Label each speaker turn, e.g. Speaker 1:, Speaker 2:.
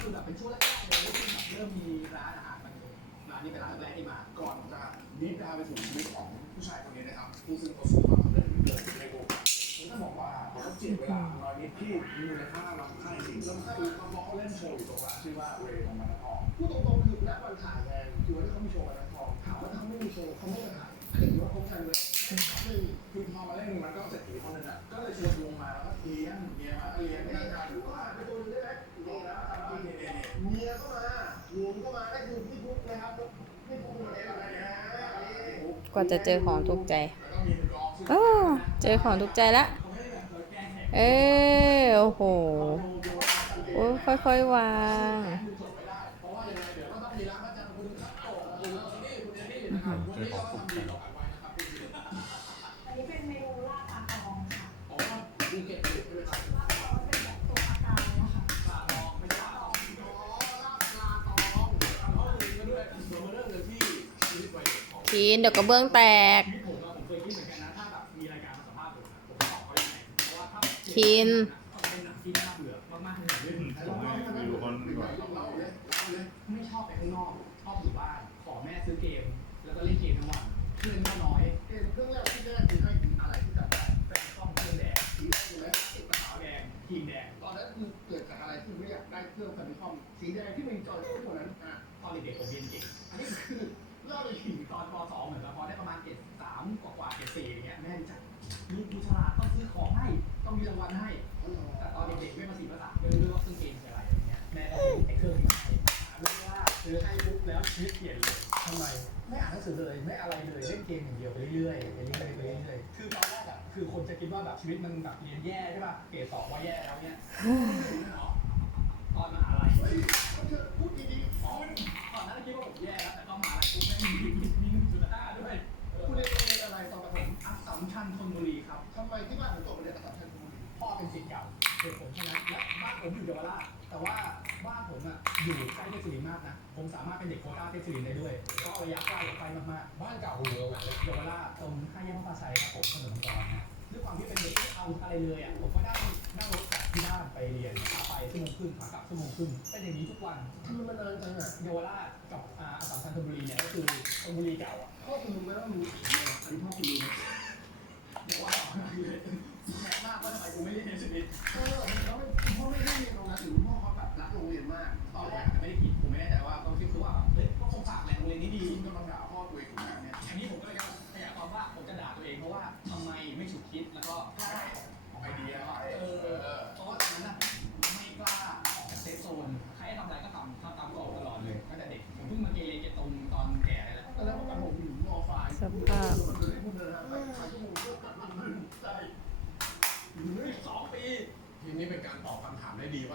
Speaker 1: คือแบบเป็นช่วงแรกๆเลยที่แบบเริ่มมีร้านอาหารมาเลยร้านนี้เป็นร้านแรกที่มา
Speaker 2: ก่อนจะนิดาไปถึงชีวิตของผู้ชายคนนี้นะครับผู้ซึ่งประสบความสำเร็จเลยในวงการผมต้องบอกว่าเขาเจียดเวลาน้อยนิดที่มีมูลค่าล้ำค่าจริงแล้วคือเขาบอกเขาเล่นโชว์อยู่ตรงร้านชื่อว่าเรย์ของมันทอง
Speaker 1: พูดตรงๆคือณวันถ่ายงานคือวันที่เขามีโชว์วันนั้นทองถามว่าถ้าไม่มีโชว์เขาไม่มาถ่ายอันนี้ถือว่าครบกันเลย
Speaker 2: เมียก็มา
Speaker 1: หลวงก็มาได้คือพี่พุกนะครับพี่พุกเป็นคนเองอะไรนะ
Speaker 3: กว่าจะเจอของถูกใจ
Speaker 2: แล้วก็มีกองซึ่ง
Speaker 3: โอ้เจอของถูกใจละ เออโอ้โหโอ้ยค่อยๆวาง
Speaker 1: เพราะว่ายังไงเดี๋ยวก็ต้องมีร้าน กของ
Speaker 3: กินเดี๋ยวกระเบื้องแตก
Speaker 1: ชีวิตผมอเคยคิดเหมือนกันนะถ้าแบบมีรายการมาสัมภาษณ์ผมนะผมจะตอบเขายังไงเพราะว่าถ้า
Speaker 3: คิน
Speaker 1: เป็นหนังที่น่าเบื่อมากๆเลยเรื่องนี้
Speaker 2: มีอยู่คนก่อน
Speaker 1: เล่าไม่ชอบไปข้างนอกชอบอยู่บ้าน ขอแม่ซื้อเกม แล้วก็เล่นเกมทั้งวันเพื่อนก็น้อยเกมเครื่องแรกที่ได้คือให้อะไรที่จำได้แฟนต้องเครื่องแดงสีแดงอยู่แล้วติดกระเป๋าแดงทีมแดง ตอนนั้นคือเกิดจากอะไรที่ไม่อยากได้เครื่องแฟมิคอมสีแดงที่มันจอยทุกคนนั้นอะตอนเด็กๆผมเรียนเก่งอันนี้คือ เล่าไปถึงตอนป .2 เหมือนกับพอได้ประมาณเกรดสามกว่าๆเกรดสี่อย่างเงี้ยแม่จัดมีครูฉลาดต้องซื้อของให้ต้องมีรางวัลให้ แต่ตอนเด็กๆไม่มาสีภาษาไม่รู้ด้วยว่าเครื่องเกมคืออะไรอย่างเงี้ยแม่ก็ซื้อไอ้เครื่องนี้มาให้หาไม่ว่าซื้อให้ปุ๊บแล้วชีวิตเปลี่ยนเลยทำไม ไม่อ่านหนังสือเลย ไม่อะไรเลยเล่นเกมอย่างเดียวไปเรื่อยๆไปเรื่อยๆไปเรื่อยๆคือตอนแรกอะคือคนจะคิดว่าแบบชีวิตมันแบบเรียนแย่ใช่ป่ะเกรดสองว่าแย่แล้วเนี่ยตอนมหาลัย อัสสัมชัญธนบุรีครับ ทำไมที่บ้านถึงจบเรียนอัสสัมชัญธนบุรีพ่อเป็นศิษย์เก่าเหตุผลเท่านั้นและบ้านผมอยู่เยาวราชแต่ว่าบ้านผมอะอยู่ใกล้เทศบาลมากนะ ผมสามารถเป็นเด็กโควต้าเทศบาลได้ด้วย ก็ระยะใกล้ไปมากๆบ้านเก่าอยู่เยาวราเยาวราชตรงห้าแยกพระพาชัยครับผมถนนมังกรนะด้วยความที่เป็นเด็กที่เอาอะไรเลยอะผมก็นั่งนั่งรถจากที่บ้านไปเรียนขาไปชั่วโมงครึ่งขากลับชั่วโมงครึ่งเป็นอย่างนี้ทุกวันคือมันนานจังอะเยาวราชกับอ่าอสสัมชัญธนบุรีเนี่ยก็คือธนบุรีเก่าอะ พ่อคุณรู้ไหมว่ารู้อันนี้พ่อคุณรู้ไหมเดี๋ยวว่าคือแย่มากว่าทำ ไมกูไม่เรียนในชีวิตเออแล้วคุณพ่อไม่ได้เรียนโรงเรียนหรือคุณพ่อเขาแบบรักโรงเรียนมาก ตอนแรกไม่ได้คิดผมไม่แน่ใจว่าเขาคิดคือว่าเฮ้ยก็คงฝากแหละโรงเรียนนี้ดีก็มาด่าพ่อตัวเองถูกไหมเนี่ยอันนี้ผมก็เลยจะขยายความว่าผมจะด่าตัวเองเพราะว่าทำไมไม่ฉุกคิดแล้วก็กล้าออกไอเดียเออเพราะว่าตอนนั้นน่ะไม่กล้าออกจากเซฟโซนใครให้ทำอะไรก็ทำทำตามกรอบตลอดเลยตั้งแต่เด็กผมเพิ่งมาเกเรเกตรงตอนแก่เลยแหละตอนแรกผมผมอยู่มอไฟ
Speaker 3: สภาพ
Speaker 1: ผมเดินทางไปสายชั่วโมงเพื่อก อยู่นี่สองปี
Speaker 2: ทีนี้เป็นการตอบคำถามได้ดีว่า